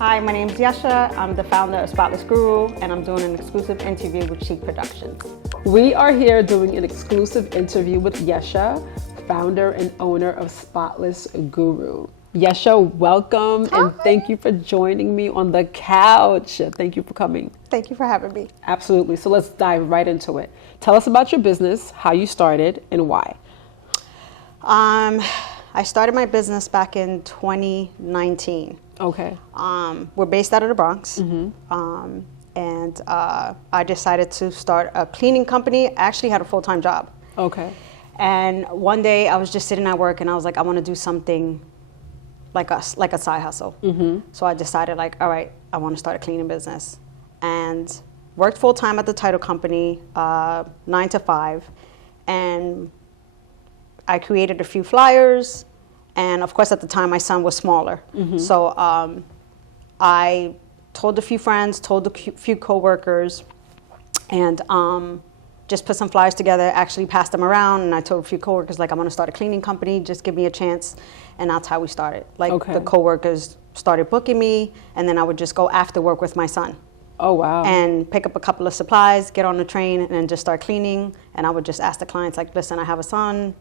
Hi, my name is Yesha. I'm the founder of Spotless Guru, and I'm doing an exclusive interview with Chic Productions. We are here doing an exclusive interview with Yesha, founder and owner of Spotless Guru. Yesha, welcome. Hi. And thank you for joining me on the couch. Thank you for coming. Thank you for having me. Absolutely. So let's dive right into it. Tell us about your business, how you started, and why. I started my business back in 2019. Okay. We're based out of the Bronx. And I decided to start a cleaning company. I actually had a full-time job. Okay. And one day I was just sitting at work and I was like, I want to do something like a side hustle. So I decided like, all right, I want to start a cleaning business. And worked full-time at the title company, 9 to 5. And I created a few flyers. And of course, at the time, my son was smaller. So I told a few friends, told a few coworkers, and just put some flyers together, actually passed them around. And I told a few coworkers, like, I'm going to start a cleaning company. Just give me a chance. And that's how we started. Like, the coworkers started booking me. And then I would just go after work with my son. Oh, wow. And pick up a couple of supplies, get on the train, and then just start cleaning. And I would just ask the clients, like, listen, I have a son.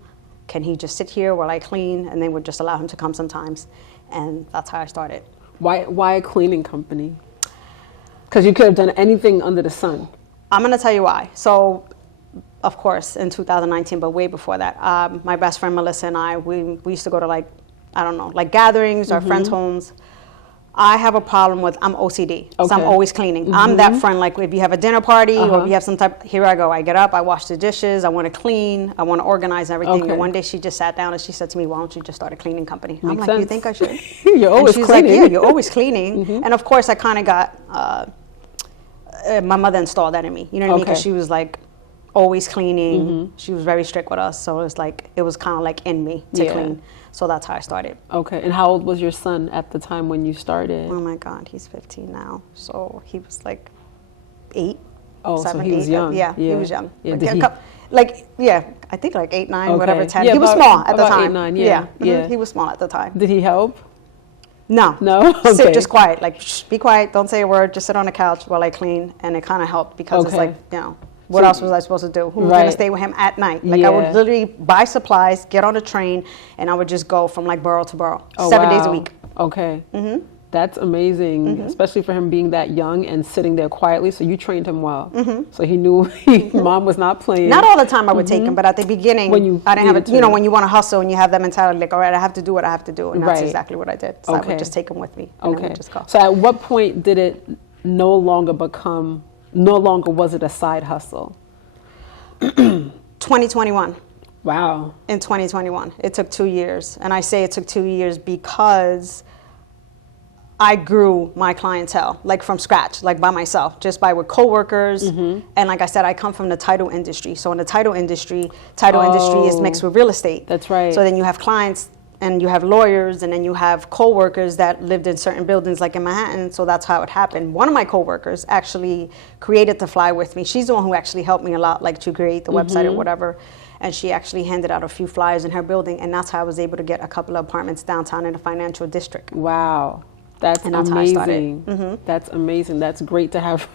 Can he just sit here while I clean? And they would just allow him to come sometimes. And that's how I started. Why a cleaning company? Because you could have done anything under the sun. I'm going to tell you why. So, of course, in 2019, but way before that, my best friend Melissa and I, we used to go to like, I don't know, like gatherings or friends' homes. I have a problem with, I'm OCD, so I'm always cleaning. I'm that friend, like if you have a dinner party or if you have some type, here I go. I get up, I wash the dishes, I want to clean, I want to organize everything. And one day she just sat down and she said to me, why don't you just start a cleaning company? I'm like, you think I should? You're always and she's cleaning. like, yeah, you're always cleaning. And of course, I kind of got, my mother installed that in me. You know what I mean? Because she was like, always cleaning. She was very strict with us. So it was like, it was kind of like in me to clean. So that's how I started. Okay. And how old was your son at the time when you started? Oh my God, he's 15 now. So he was like 8. Oh, 7, so he was 8. young. Yeah, he was young. Yeah, I think like 8, 9, whatever, 10. Yeah, he was small at the about time. 8, 9, yeah. He was small at the time. Did he help? No. No? Okay. Sit just quiet. Like, shh, be quiet. Don't say a word. Just sit on the couch while I clean. And it kind of helped because it's like, you know, what else was I supposed to do? Who was going to stay with him at night? Like I would literally buy supplies, get on a train, and I would just go from like borough to borough, 7 days a week. Okay. That's amazing, especially for him being that young and sitting there quietly. So you trained him well. So he knew mom was not playing. Not all the time I would take him, but at the beginning, when I didn't have a, you know, when you want to hustle and you have that mentality, like, all right, I have to do what I have to do. And that's exactly what I did. So I would just take him with me. And then we'd just go. So at what point did it no longer was it a side hustle? 2021. Wow. In 2021. It took 2 years. And I say it took 2 years because I grew my clientele, like from scratch, like by myself, just by with coworkers. And like I said, I come from the title industry. So in the title industry is mixed with real estate. That's right. So then you have clients and you have lawyers and then you have coworkers that lived in certain buildings like in Manhattan. So that's how it happened. One of my coworkers actually created the fly with me. She's the one who actually helped me a lot, like to create the website or whatever. And she actually handed out a few flyers in her building. And that's how I was able to get a couple of apartments downtown in the financial district. Wow. That's amazing. How I started. That's amazing. That's great to have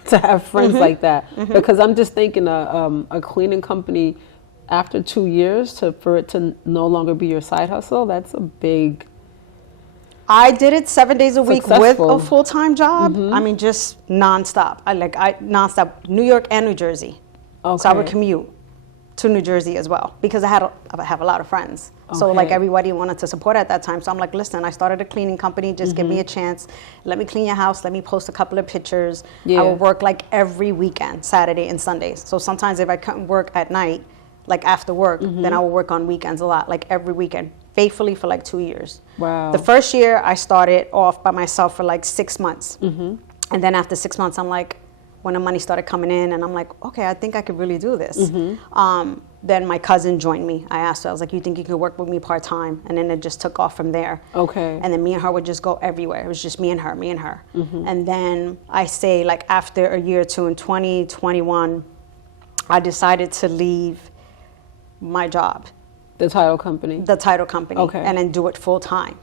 friends like that. Because I'm just thinking a cleaning company after 2 years for it to no longer be your side hustle, that's a big. I did it 7 days a week with a full-time job. I mean, just nonstop. Nonstop, New York and New Jersey. So I would commute to New Jersey as well because I have a lot of friends. So like everybody wanted to support at that time. So I'm like, listen, I started a cleaning company. Just give me a chance. Let me clean your house. Let me post a couple of pictures. I would work like every weekend, Saturday and Sundays. So sometimes if I couldn't work at night, like after work, then I would work on weekends a lot, like every weekend, faithfully for like 2 years. Wow. The first year I started off by myself for like 6 months. And then after 6 months, I'm like, when the money started coming in and I'm like, okay, I think I could really do this. Then my cousin joined me. I asked her, I was like, you think you could work with me part-time? And then it just took off from there. Okay. And then me and her would just go everywhere. It was just me and her. And then I say like after a year or two in 2021, I decided to leave my job. The title company. The title company. Okay. And then do it full time.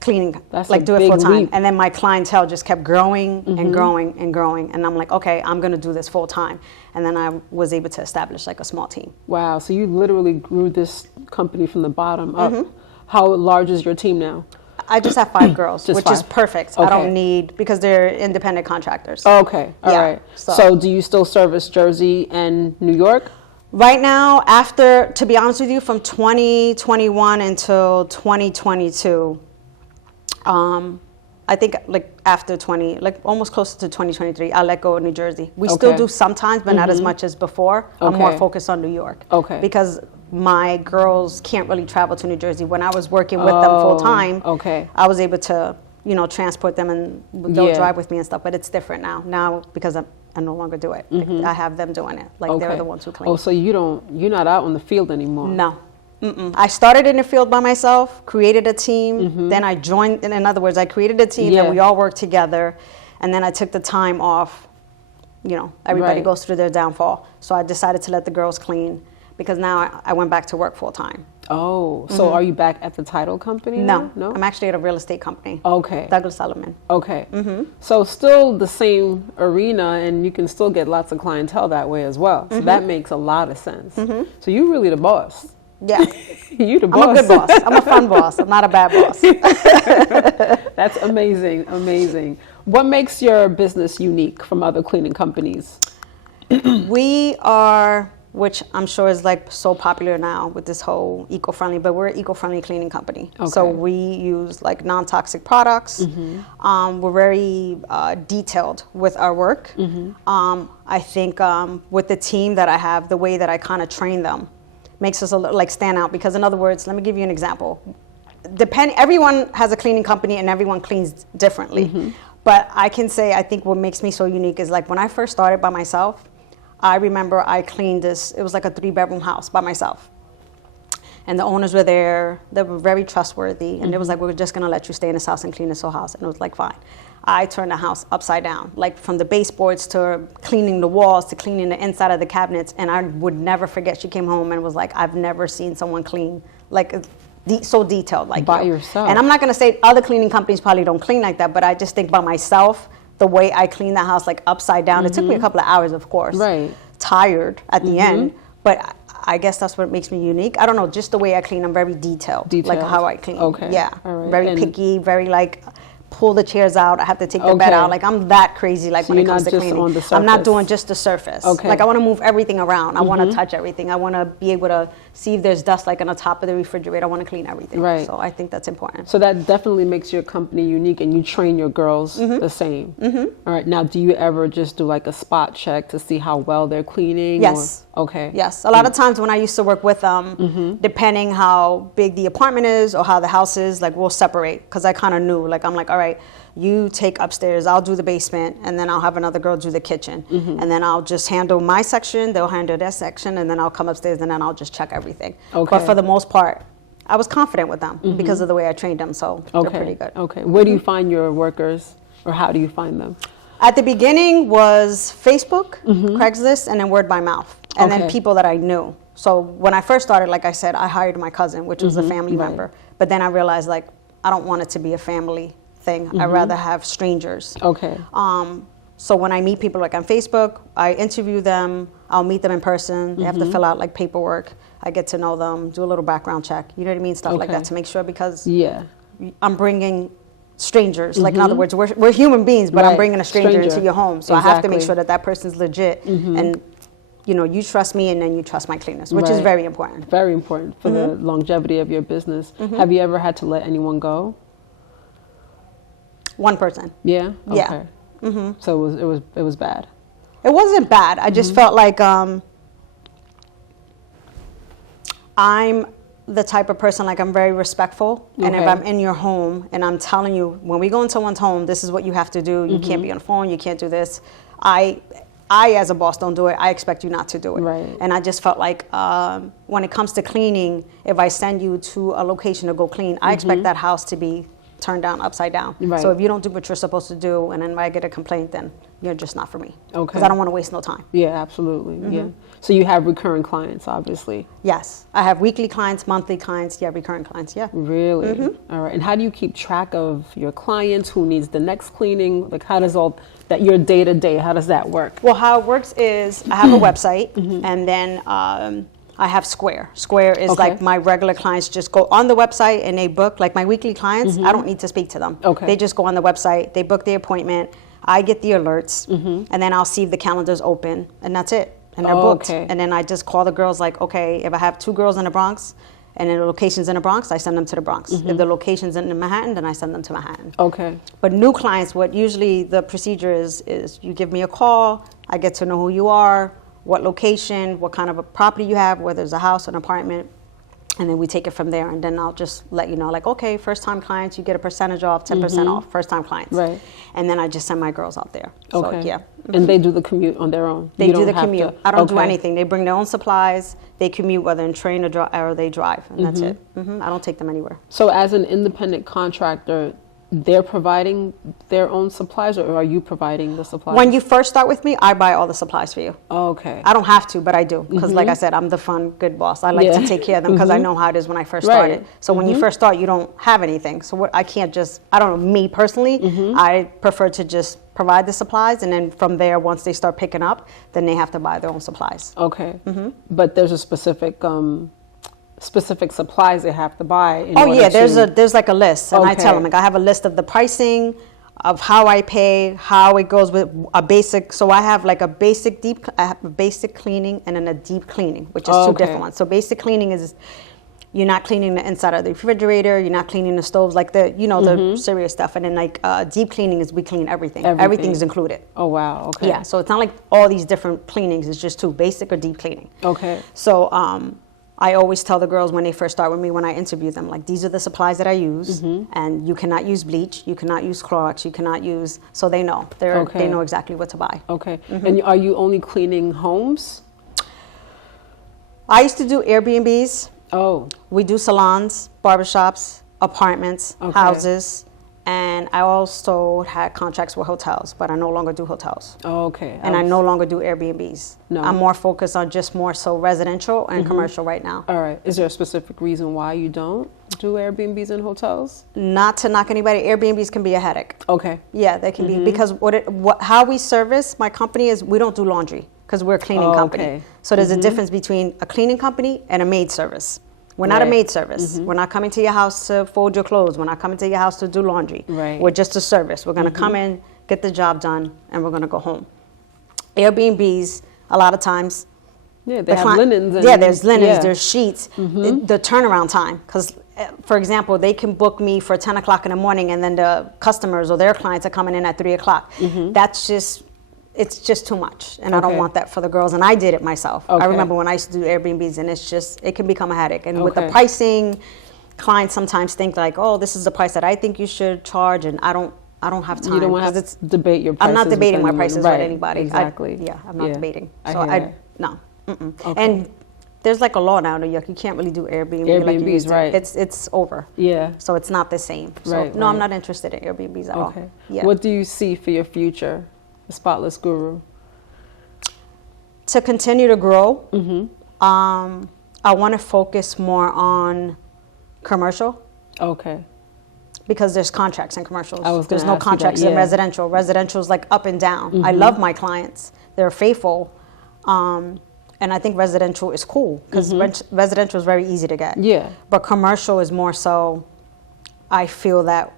cleaning, That's like a do it big full time. leap. And then my clientele just kept growing and growing and growing. And I'm like, okay, I'm going to do this full time. And then I was able to establish like a small team. Wow. So you literally grew this company from the bottom up. How large is your team now? I just have 5 girls, Just which 5. is perfect. Okay. I don't need, because they're independent contractors. Okay. All right. Yeah, So do you still service Jersey and New York? Right now, after, to be honest with you, from 2021 until 2022, I think like after almost closer to 2023, I let go of New Jersey. We still do sometimes, but not as much as before. I'm more focused on New York. Okay. Because my girls can't really travel to New Jersey. When I was working with them full time, I was able to, transport them and they'll drive with me and stuff, but it's different now. Now, because I no longer do it. I have them doing it. Like they're the ones who clean. Oh, so you're not out in the field anymore? No. I started in the field by myself, created a team, then I joined, in other words, I created a team, then we all worked together, and then I took the time off. Everybody goes through their downfall. So I decided to let the girls clean, because now I went back to work full time. Oh, so are you back at the title company now? No, I'm actually at a real estate company. Okay. Douglas Sullivan. Okay. So still the same arena, and you can still get lots of clientele that way as well. So that makes a lot of sense. So you're really the boss. Yeah. You the boss. I'm a good boss. I'm a fun boss. I'm not a bad boss. That's amazing, amazing. What makes your business unique from other cleaning companies? We are, which I'm sure is like so popular now with this whole eco-friendly, but we're an eco-friendly cleaning company. Okay. So we use like non-toxic products. We're very detailed with our work. I think with the team that I have, the way that I kind of train them makes us like stand out, because in other words, let me give you an example. Everyone has a cleaning company and everyone cleans differently. But I can say, I think what makes me so unique is like when I first started by myself, I remember I cleaned this, it was like a 3-bedroom house by myself. And the owners were there, they were very trustworthy. And it was like, we're just gonna let you stay in this house and clean this whole house. And it was like, fine. I turned the house upside down, like from the baseboards to cleaning the walls to cleaning the inside of the cabinets. And I would never forget, she came home and was like, I've never seen someone clean like so detailed like by you. Yourself. And I'm not gonna say other cleaning companies probably don't clean like that, but I just think by myself, the way I cleaned the house like upside down, it took me a couple of hours, of course. Right. Tired at the end, but I guess that's what makes me unique. I don't know, just the way I clean, I'm very detailed. Like how I clean. Okay. Yeah. All right. Very picky, very like pull the chairs out, I have to take the bed out. Like I'm that crazy like So when it you're comes not to just cleaning. on the I'm not surface. doing just the surface. Okay. Like I want to move everything around. I want to touch everything. I want to be able to see if there's dust like on the top of the refrigerator. I want to clean everything. Right. So I think that's important. So that definitely makes your company unique, and you train your girls the same. All right. Now, do you ever just do like a spot check to see how well they're cleaning? Yes. Okay. Yes. A lot of times when I used to work with them, depending how big the apartment is or how the house is, like we'll separate, because I kind of knew, like I'm like, all right, you take upstairs, I'll do the basement, and then I'll have another girl do the kitchen. And then I'll just handle my section, they'll handle their section, and then I'll come upstairs and then I'll just check everything. Okay. But for the most part, I was confident with them because of the way I trained them, so they're pretty good. Okay. Where do you find your workers, or how do you find them? At the beginning was Facebook, Craigslist, and then word by mouth, and then people that I knew. So when I first started, like I said, I hired my cousin, which was a family member. But then I realized, like, I don't want it to be a family thing. I'd rather have strangers. Okay. So when I meet people like on Facebook, I interview them, I'll meet them in person. They have to fill out like paperwork. I get to know them, do a little background check. You know what I mean? Stuff like that to make sure, because I'm bringing strangers. Like in other words, we're human beings, but I'm bringing a stranger into your home. So I have to make sure that that person's legit. And you trust me, and then you trust my cleaners, which is very important. Very important for the longevity of your business. Have you ever had to let anyone go? One person. Yeah? Yeah. Okay. So it was bad. It wasn't bad. I just felt like I'm the type of person, like I'm very respectful. And if I'm in your home and I'm telling you, when we go into someone's home, this is what you have to do. You can't be on the phone. You can't do this. I as a boss don't do it. I expect you not to do it. Right. And I just felt like when it comes to cleaning, if I send you to a location to go clean, I expect that house to be turned down upside down. Right. So if you don't do what you're supposed to do, and then I get a complaint, then you're just not for me. Okay. Because I don't want to waste no time. Yeah, absolutely. Yeah. So you have recurring clients, obviously. Yes, I have weekly clients, monthly clients, recurring clients, Really? All right. And how do you keep track of your clients? Who needs the next cleaning? Like, how does all that, your day to day, how does that work? Well, how it works is I have a website, and then I have Square. Square is like my regular clients just go on the website and they book, like my weekly clients, I don't need to speak to them. Okay. They just go on the website, they book the appointment, I get the alerts, and then I'll see if the calendar's open, and that's it. And they're booked. Okay. And then I just call the girls like, okay, if I have 2 girls in the Bronx, and then the location's in the Bronx, I send them to the Bronx. If the location's in Manhattan, then I send them to Manhattan. Okay. But new clients, what usually the procedure is you give me a call, I get to know who you are, what location, what kind of a property you have, whether it's a house, an apartment, and then we take it from there. And then I'll just let you know, like, okay, first-time clients, you get a percentage off, 10% off, first-time clients. Right. And then I just send my girls out there. Okay. So, yeah. And they do the commute on their own? They You do don't the have commute. to- I don't do Okay. anything. They bring their own supplies. They commute, whether in train or they drive, and that's it. I don't take them anywhere. So as an independent contractor, they're providing their own supplies, or are you providing the supplies? When you first start with me, I buy all the supplies for you. Okay. I don't have to, but I do. Because like I said, I'm the fun, good boss. I like Yeah. to take care of them because I know how it is when I first Right. started. So when you first start, you don't have anything. So what I can't just, I don't know, me personally, I prefer to just provide the supplies. And then from there, once they start picking up, then they have to buy their own supplies. Okay. But there's a specific supplies they have to buy. Oh yeah, there's like a list, and I tell Okay. them, like, I have a list of the pricing, of how I pay, how it goes with a basic. So I have like I have a basic cleaning and then a deep cleaning, which is two Okay. different ones. So basic cleaning is you're not cleaning the inside of the refrigerator, you're not cleaning the stoves, like the the serious stuff, and then like deep cleaning is we clean everything. Everything's included. Oh wow. Okay. Yeah, so it's not like all these different cleanings. It's just two, basic or deep cleaning. Okay. So I always tell the girls when they first start with me, when I interview them, like, these are the supplies that I use, and you cannot use bleach, you cannot use Clorox, you cannot use, so they know. They know exactly what to buy. Okay. And are you only cleaning homes? I used to do Airbnbs. Oh. We do salons, barbershops, apartments, houses, and I also had contracts with hotels, but I no longer do hotels. Okay. And I no longer do Airbnbs. No. I'm more focused on just more so residential and commercial right now. All right. Is there a specific reason why you don't do Airbnbs in hotels? Not to knock anybody, Airbnbs can be a headache. Okay. Yeah, they can be, because how we service my company is we don't do laundry because we're a cleaning company. Okay. So there's a difference between a cleaning company and a maid service. We're not a Right. maid service. We're not coming to your house to fold your clothes. We're not coming to your house to do laundry. Right. We're just a service. We're going to come in, get the job done, and we're going to go home. Airbnbs, a lot of times, Yeah, they have linens. And, there's linens, yeah. there's sheets. The turnaround time, because for example, they can book me for 10 o'clock in the morning, and then the customers or their clients are coming in at 3 o'clock. It's just too much, and I don't Okay. want that for the girls. And I did it myself. Okay. I remember when I used to do Airbnbs, and it can become a headache. And with the Okay. pricing, clients sometimes think like, oh, this is the price that I think you should charge, and I don't have time. You don't want to debate your prices. I'm not debating with my anyone. prices Right. with anybody. Exactly. I'm not debating. I So hear that. no. Mm-mm. Okay. And there's like a law now in New York. You can't really do Airbnb like you Airbnbs, used to. right. It's over. Yeah. So it's not the same. So Right, no, I'm right. not interested in Airbnbs at all. Okay. Yeah. What do you see for your future, the Spotless Guru? To continue to grow, I want to focus more on commercial, Okay. because there's contracts in commercials. I was gonna There's no ask you that, contracts in yeah. residential. Residential's like up and down. I love my clients. They're faithful. And I think residential is cool because residential is very easy to get. Yeah. But commercial is more so, I feel that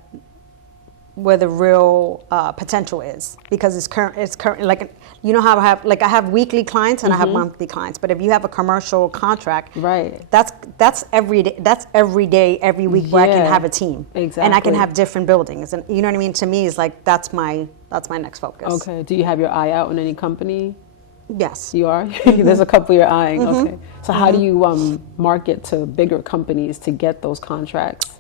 where the real potential is, because it's current, like, you know how I have weekly clients and I have monthly clients, but if you have a commercial contract, Right. that's every day, every week, where I can Yeah, have a team, and I exactly. can have different buildings, and you know what I mean. To me, it's like that's my next focus. Okay. Do you have your eye out on any company? Yes. You are? There's a couple you're eyeing. Okay. So how do you market to bigger companies to get those contracts?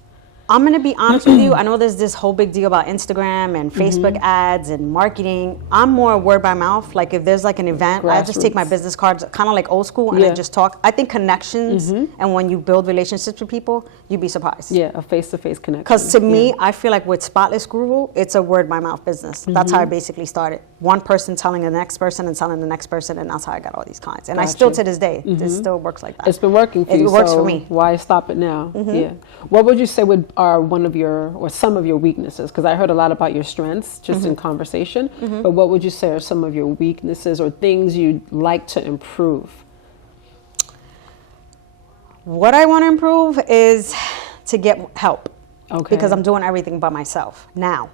I'm going to be honest with you. I know there's this whole big deal about Instagram and Facebook ads and marketing. I'm more word by mouth. Like if there's like an event, I just take my business cards, kind of like old school, and I just talk. I think connections and when you build relationships with people, you'd be surprised. Yeah, a face-to-face connection. Because to me, I feel like with Spotless Guru, it's a word by mouth business. That's how I basically started. One person telling the next person and telling the next person, and that's how I got all these clients. And I still, to this day, it still works like that. It's been working for you. It works for me. Why stop it now? Yeah. What would you say are one of your, or some of your weaknesses? Because I heard a lot about your strengths just in conversation, but what would you say are some of your weaknesses or things you'd like to improve? What I want to improve is to get help. Okay. Because I'm doing everything by myself now.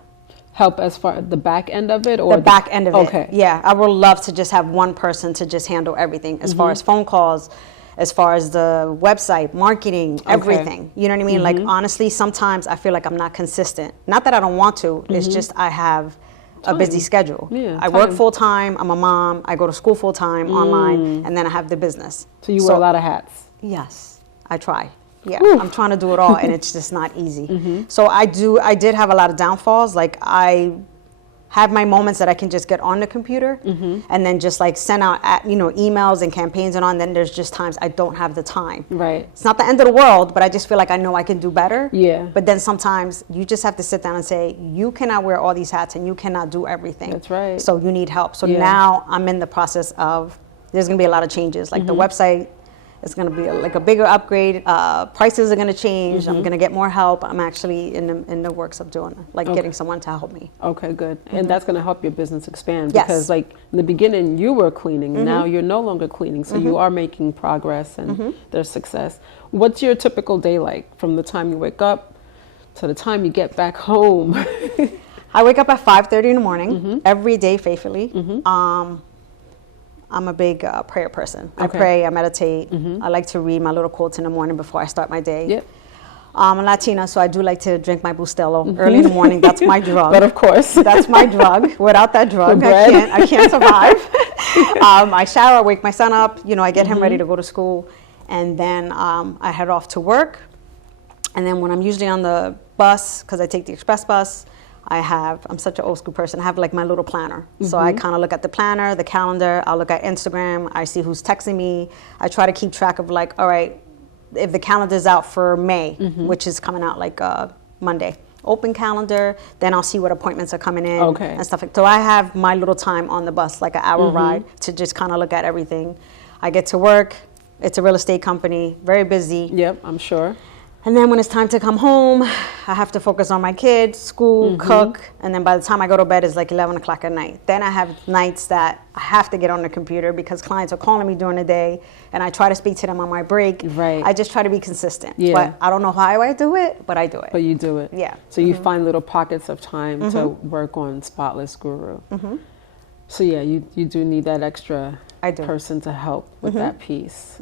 Help as far the back end of it, or the back end of it? Okay. Yeah, I would love to just have one person to just handle everything, as far as phone calls, as far as the website, marketing, everything. You know what I mean? Like honestly, sometimes I feel like I'm not consistent. Not that I don't want to. It's just I have a busy schedule. Yeah, I work full time. I'm a mom. I go to school full time online, and then I have the business. So you wear a lot of hats. Yes, I try. Yeah, I'm trying to do it all, and it's just not easy. So I did have a lot of downfalls. Like I have my moments that I can just get on the computer and then just like send out emails and campaigns and on. Then there's just times I don't have the time. Right. It's not the end of the world, but I just feel like I know I can do better. Yeah. But then sometimes you just have to sit down and say, you cannot wear all these hats and you cannot do everything. That's right. So you need help. So now I'm in the process of, there's going to be a lot of changes. Like the website, it's going to be like a bigger upgrade. Prices are going to change. I'm going to get more help. I'm actually in the works of doing it, like getting someone to help me. Okay, good. And that's going to help your business expand. Yes. Because like in the beginning, you were cleaning. Now you're no longer cleaning. So you are making progress and there's success. What's your typical day like from the time you wake up to the time you get back home? I wake up at 5:30 in the morning every day faithfully. I'm a big prayer person. I pray, I meditate. I like to read my little quotes in the morning before I start my day. Yep. I'm Latina, so I do like to drink my Bustelo early in the morning. That's my drug. But of course. That's my drug. Without that drug, I can't survive. I shower, wake my son up. I get him ready to go to school. And then I head off to work. And then when I'm usually on the bus, because I take the express bus, I'm such an old school person. I have like my little planner. So I kind of look at the planner, the calendar. I'll look at Instagram. I see who's texting me. I try to keep track of like, all right, if the calendar's out for May, which is coming out like Monday, open calendar. Then I'll see what appointments are coming in and stuff. So I have my little time on the bus, like an hour ride, to just kind of look at everything. I get to work. It's a real estate company, very busy. Yep, I'm sure. And then when it's time to come home, I have to focus on my kids, school, cook. And then by the time I go to bed, it's like 11 o'clock at night. Then I have nights that I have to get on the computer because clients are calling me during the day. And I try to speak to them on my break. Right. I just try to be consistent. Yeah. But I don't know how I do it, but I do it. But you do it. Yeah. So you find little pockets of time to work on Spotless Guru. So yeah, you do need that extra person to help with that piece.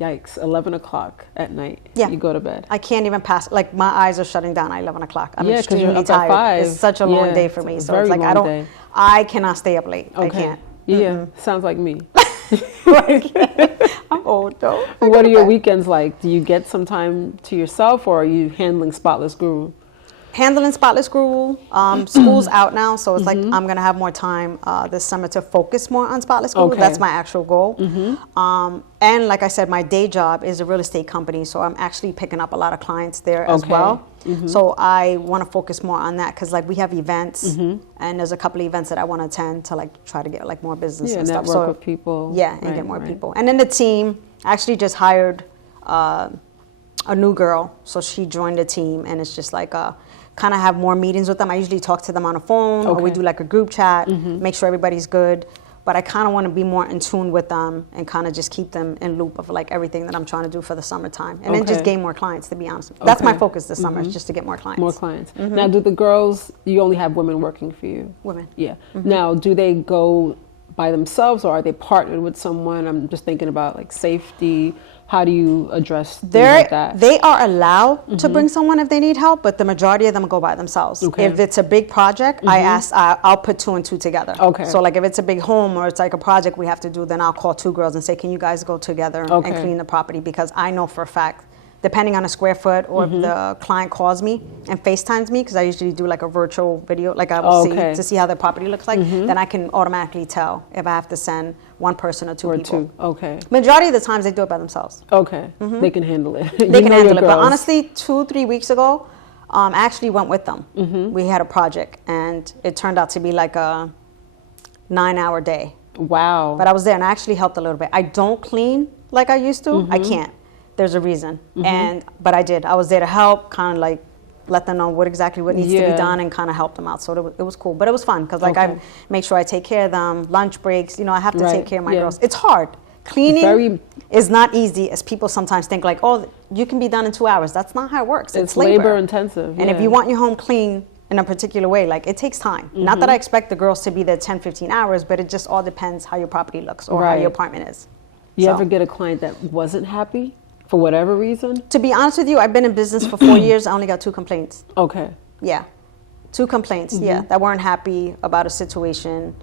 Yikes, 11 o'clock at night, you go to bed. I can't even pass, like my eyes are shutting down at 11 o'clock. I'm extremely you're up tired. At 5. It's such a long day for me. So it's like, I cannot stay up late. I can't. Yeah, sounds like me. I'm old though. What are your weekends like? Do you get some time to yourself or are you handling Spotless Guru? Handling Spotless Guru. School's out now, so it's like I'm going to have more time this summer to focus more on Spotless Guru. That's my actual goal. And like I said, my day job is a real estate company, so I'm actually picking up a lot of clients there as well. So I want to focus more on that because like we have events and there's a couple of events that I want to attend to like try to get like more business and stuff. Network with people. Yeah, and get more people. And then the team, I actually just hired a new girl, so she joined the team, and it's just like kind of have more meetings with them. I usually talk to them on the phone or we do like a group chat, make sure everybody's good. But I kind of want to be more in tune with them and kind of just keep them in loop of like everything that I'm trying to do for the summertime. And then just gain more clients, to be honest. That's my focus this summer, is just to get more clients. More clients. Now, do the girls, you only have women working for you? Women. Yeah. Now, do they go by themselves or are they partnered with someone? I'm just thinking about like safety. How do you address things like that? They are allowed to bring someone if they need help, but the majority of them go by themselves. If it's a big project, I'll put 2 and 2 together. So like if it's a big home or it's like a project we have to do, then I'll call 2 girls and say, can you guys go together and clean the property? Because I know for a fact depending on the square foot, or if the client calls me and FaceTimes me, because I usually do like a virtual video, like I will see to see how the property looks like, then I can automatically tell if I have to send one person or two people. Okay. Majority of the times they do it by themselves. Okay. They can handle it. They can handle it. But honestly, 2-3 weeks ago, I actually went with them. We had a project, and it turned out to be like a 9-hour day. Wow. But I was there, and I actually helped a little bit. I don't clean like I used to. I can't. There's a reason. But I did. I was there to help, kind of like let them know what needs to be done, and kind of help them out. So it was cool. But it was fun, because like I make sure I take care of them, lunch breaks. You know, I have to take care of my girls. It's hard. Cleaning is not easy, as people sometimes think, like, oh, you can be done in 2 hours. That's not how it works. It's labor intensive. And if you want your home clean in a particular way, like, it takes time. Not that I expect the girls to be there 10, 15 hours, but it just all depends how your property looks or how your apartment is. You ever get a client that wasn't happy for whatever reason? To be honest with you, I've been in business for 4 years. I only got 2 complaints. Okay. Yeah. 2 complaints, that weren't happy about a situation,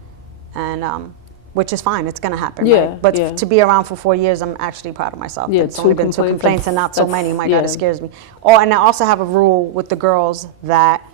and which is fine. It's going to happen, right? But to be around for 4 years, I'm actually proud of myself. It's only been 2 complaints and not so many. My God, it scares me. Oh, and I also have a rule with the girls that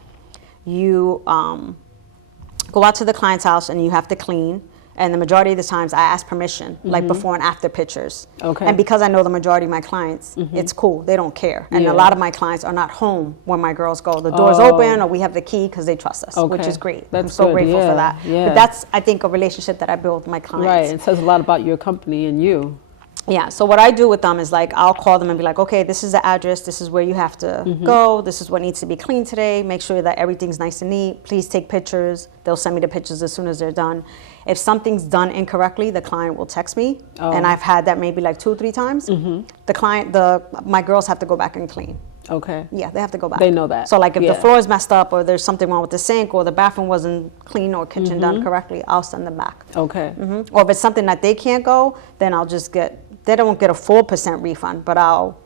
you go out to the client's house and you have to clean. And the majority of the times I ask permission, like before and after pictures. Okay. And because I know the majority of my clients, it's cool. They don't care. And a lot of my clients are not home when my girls go. The door's open, or we have the key, because they trust us, which is great. I'm so grateful for that. Yeah. But that's, I think, a relationship that I build with my clients. Right. It says a lot about your company and you. Yeah. So what I do with them is, like, I'll call them and be like, okay, this is the address. This is where you have to go. This is what needs to be cleaned today. Make sure that everything's nice and neat. Please take pictures. They'll send me the pictures as soon as they're done. If something's done incorrectly, the client will text me, and I've had that maybe like 2 or 3 times. My girls have to go back and clean. Okay. Yeah, they have to go back. They know that. So like if the floor is messed up, or there's something wrong with the sink, or the bathroom wasn't clean or kitchen done correctly, I'll send them back. Okay. Or if it's something that they can't go, then I'll just they don't get a full % refund, but I'll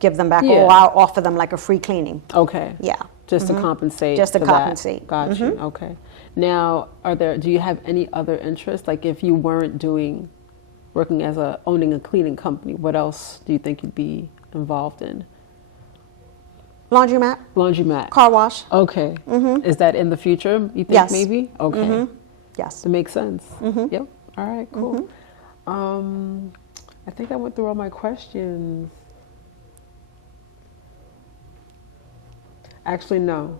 give them back, or I'll offer them like a free cleaning. Okay. Yeah. Just to compensate. Just to compensate. Got you. Okay. Now, do you have any other interests? Like, if you weren't owning a cleaning company, what else do you think you'd be involved in? Laundromat. Car wash. Okay. Is that in the future, you think, maybe? Okay. Yes. That makes sense. Yep. All right, cool. I think I went through all my questions. Actually, no.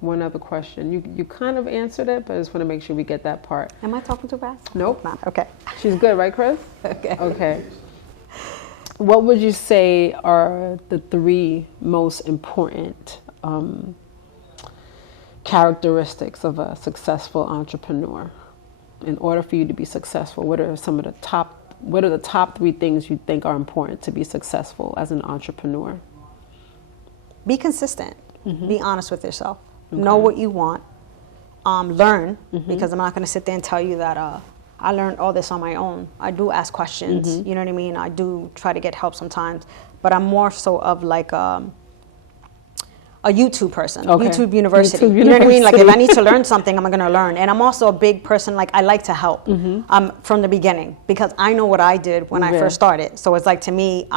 One other question. You kind of answered it, but I just want to make sure we get that part. Am I talking too fast? Nope. Not. Okay. She's good, right, Chris? Okay. Okay. What would you say are the 3 most important characteristics of a successful entrepreneur? In order for you to be successful, what are the top 3 things you think are important to be successful as an entrepreneur? Be consistent. Be honest with yourself. Know what you want. Learn, because I'm not going to sit there and tell you that I learned all this on my own. I do ask questions. You know what I mean? I do try to get help sometimes, but I'm more so of like a YouTube person, YouTube University. You know what I mean? Like, if I need to learn something, I'm going to learn. And I'm also a big person, like, I like to help from the beginning, because I know what I did when I first started. So it's like, to me,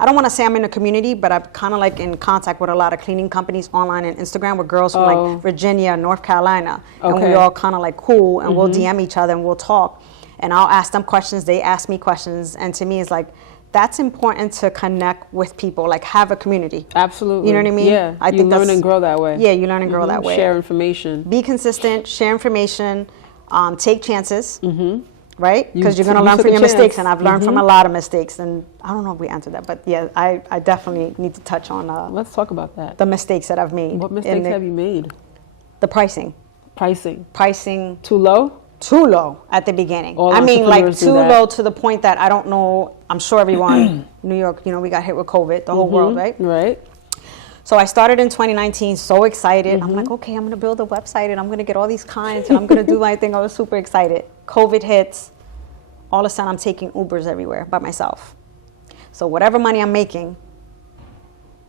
I don't want to say I'm in a community, but I'm kind of like in contact with a lot of cleaning companies online and Instagram, with girls from like Virginia, North Carolina. And we all kind of like cool, and we'll DM each other and we'll talk. And I'll ask them questions, they ask me questions. And to me, it's like, that's important to connect with people, like have a community. Absolutely. You know what I mean? Yeah, you learn and grow that way. Yeah, you learn and grow that way. Share information. Be consistent, share information, take chances. Right? Because you're going to learn from your mistakes, and I've learned from a lot of mistakes. And I don't know if we answered that, but yeah, I definitely need to touch on let's talk about that. The mistakes that I've made. What mistakes have you made? The pricing. Pricing. Too low? Too low at the beginning. I mean, like, too low to the point that I don't know. I'm sure everyone, New York, we got hit with COVID, the whole world, right? Right. So I started in 2019, so excited. I'm like, okay, I'm going to build a website, and I'm going to get all these clients, and I'm going to do my thing. I was super excited. COVID hits. All of a sudden, I'm taking Ubers everywhere by myself. So whatever money I'm making,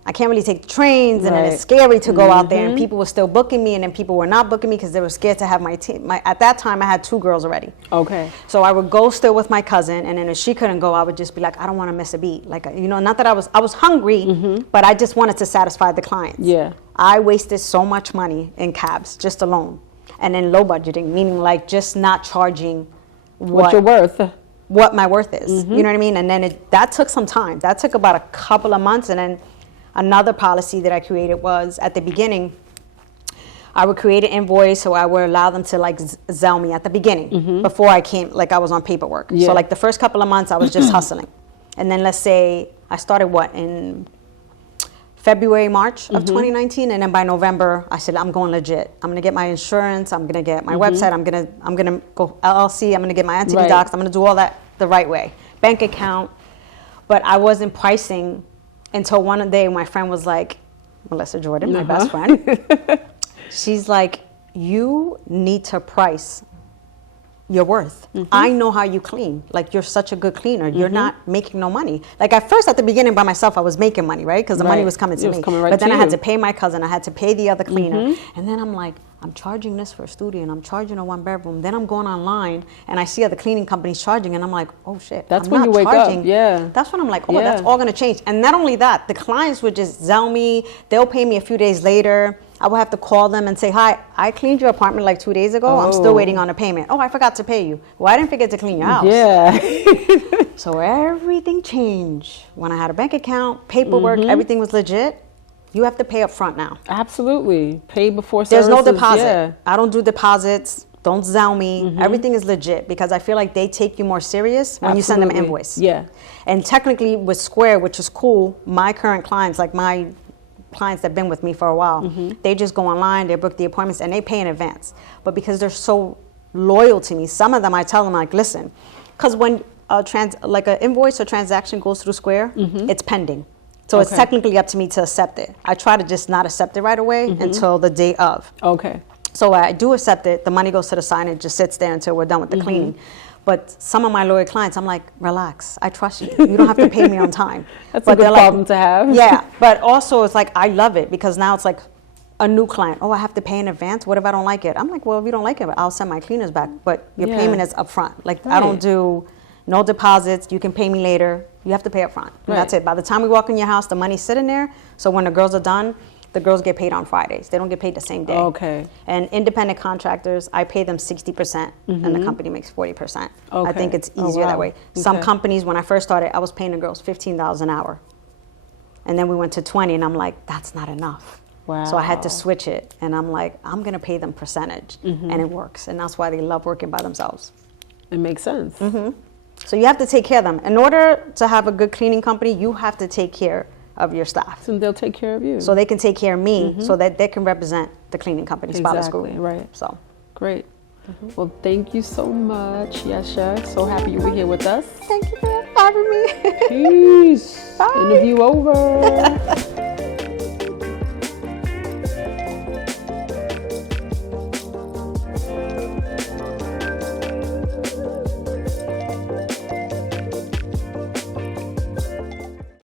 I can't really take the trains, and then it's scary to go out there, and people were still booking me, and then people were not booking me because they were scared to have my team. At that time, I had 2 girls already. Okay. So I would go still with my cousin, and then if she couldn't go, I would just be like, I don't want to miss a beat. Like, you know, not that I was hungry, but I just wanted to satisfy the clients. Yeah. I wasted so much money in cabs just alone, and then low budgeting, meaning like just not charging what you're worth. What my worth is. You know what I mean? And then that took some time. That took about a couple of months. And then another policy that I created was, at the beginning, I would create an invoice, so I would allow them to like Zelle me at the beginning before I came, like I was on paperwork. So like the first couple of months I was just hustling. And then let's say I started in February, March of 2019, and then by November I said, I'm going legit. I'm gonna get my insurance, I'm gonna get my website, I'm gonna go LLC, I'm gonna get my entity docs, I'm gonna do all that the right way. Bank account. But I wasn't pricing until one day my friend was like, Melissa Jordan, my best friend, she's like, you need to price your worth. I know how you clean. Like, you're such a good cleaner. You're not making no money. Like, at first, at the beginning by myself, I was making money, right? Because the money was coming to me. But then I had to pay my cousin. I had to pay the other cleaner. And then I'm like, I'm charging this for a studio, and I'm charging a 1-bedroom. Then I'm going online, and I see other cleaning companies charging, and I'm like, oh, shit. That's when you wake up. Yeah. That's when I'm like, oh, that's all going to change. And not only that, the clients would just Zelle me. They'll pay me a few days later. I would have to call them and say, hi, I cleaned your apartment like 2 days ago. I'm still waiting on a payment. Oh, I forgot to pay you. Well, I didn't forget to clean your house. Yeah. So everything changed. When I had a bank account, paperwork, everything was legit. You have to pay up front now. Absolutely. Pay before services. There's no deposit. Yeah. I don't do deposits. Don't Zelle me. Everything is legit, because I feel like they take you more serious when you send them an invoice. Yeah. And technically with Square, which is cool, my current clients, like my clients that have been with me for a while, they just go online, they book the appointments, and they pay in advance. But because they're so loyal to me, some of them I tell them, like, listen, because when like an invoice or transaction goes through Square, it's pending. So it's technically up to me to accept it. I try to just not accept it right away until the day of. Okay. So I do accept it. The money goes to the sign. It just sits there until we're done with the cleaning. But some of my loyal clients, I'm like, relax. I trust you. You don't have to pay me on time. That's a good problem to have. Yeah. But also it's like, I love it, because now it's like a new client. Oh, I have to pay in advance? What if I don't like it? I'm like, well, if you don't like it, I'll send my cleaners back. But your payment is upfront. Like, I don't do no deposits. You can pay me later. You have to pay up front. And that's it. By the time we walk in your house, the money's sitting there. So when the girls are done, the girls get paid on Fridays. They don't get paid the same day. Okay. And independent contractors, I pay them 60%, and the company makes 40%. I think it's easier that way. Some companies, when I first started, I was paying the girls $15 an hour. And then we went to 20, and I'm like, that's not enough. Wow. So I had to switch it. And I'm like, I'm going to pay them percentage. And it works. And that's why they love working by themselves. It makes sense. So you have to take care of them. In order to have a good cleaning company, you have to take care of your staff. So they'll take care of you. So they can take care of me, so that they can represent the cleaning company, Spotless Guru. Right. So great. Well, thank you so much, Yesha. So happy you were here with us. Thank you for having me. Peace. Bye. Interview over.